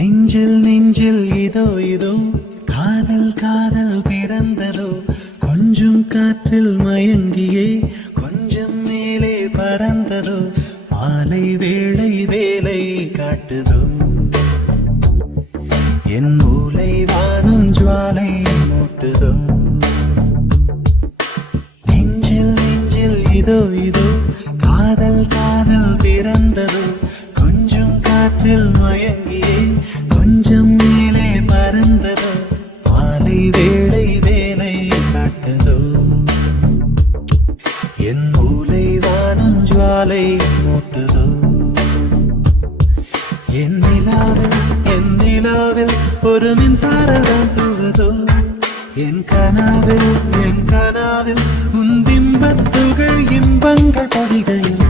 நெஞ்சில் நெஞ்சில் இதோ இதோ காதல் காதல் பிறந்ததோ கொஞ்சம் காற்றில் மயங்கியே கொஞ்சம் மேலே பறந்ததோ மாலை வேளை வேலை காட்டுதோ என் மூளை வானம் ஜுவாலை மூட்டுதோ நெஞ்சில் நெஞ்சில் இதோ இதோ காதல் காதல் பிறந்ததோ கொஞ்சம் காற்றில் மயங்கியே கொஞ்சம் மேலே பறந்ததோ மாலை வேளை வேலை காட்டதோ என் மூளை வானம் ஜுவாலை மூட்டுதோ என் நிலாவில் ஒரு மின்சாரம் தூவதோ என் கனாவில் உன் பிம்பத்துகள் இன்பங்கள் பொழிகையில்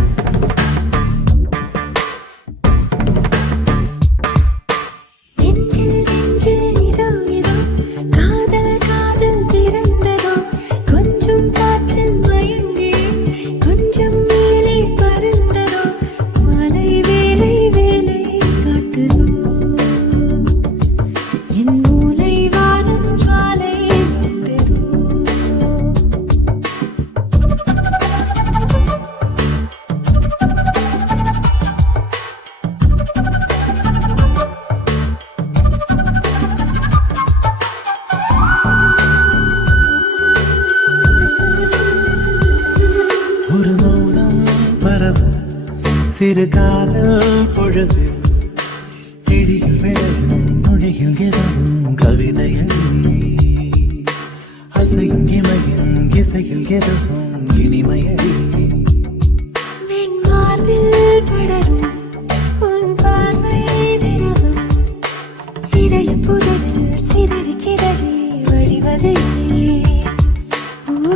ஒரு மௌனம் பரவும் சிறு காதல் பொழுது கிழியில் விளையும் மொழியில் எதவும் கவிதைகள் அசையும் இமையின் இசையில் எதவும் இனிமையடி படரும் உன் பார்வை திரவும் இதய புதரில் சிதறி சிதறி வழிவதே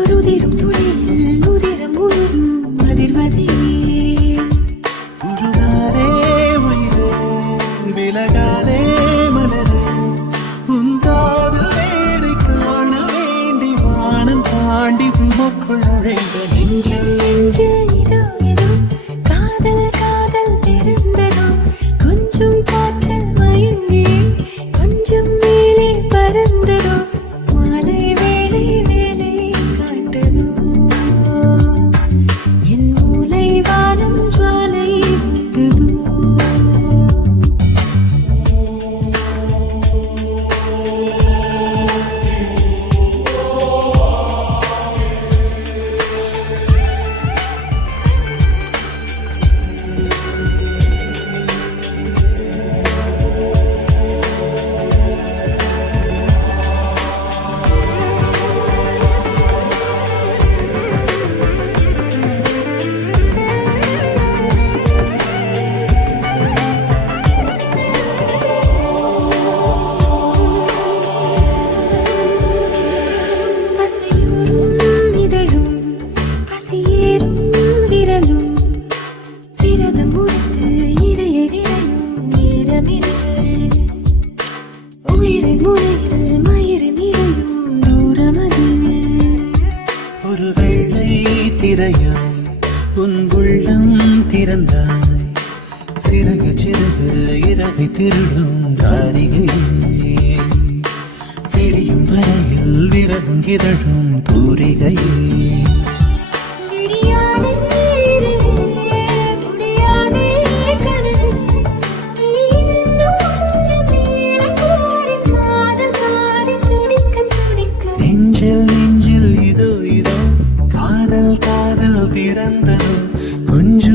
உதிரும் துளியில் உதிரம் முழுதும் அதிர்வதே உருகாதே உயிரே விலகாதே மலரே உன் காதல் வேரை காண வேண்டி வானம் தாண்டி உமக்குள் நுழைந்த நெஞ்சில் நெஞ்சில் இதோ இதோ காதல் காதல் பிறந்ததோ கொஞ்சம் காற்றில் மயங்கி கொஞ்சம் மேலே பறந்ததோ மாலை வேளை வேலை காட்டதோ என் மூளை வானம் ஜுவாலை மூட்டுதோ ஒரு வெள்ளை திரையாய் உன் உள்ளம் திறந்தாய் சிறகு சிறகு இரவை திருடும் காரிகையே விடியும் வரையில் விரலும் கிரழும் தூரிகையே நெஞ்சில் இதோ இதோ காதல் காதல் பிறந்ததோ கொஞ்சம்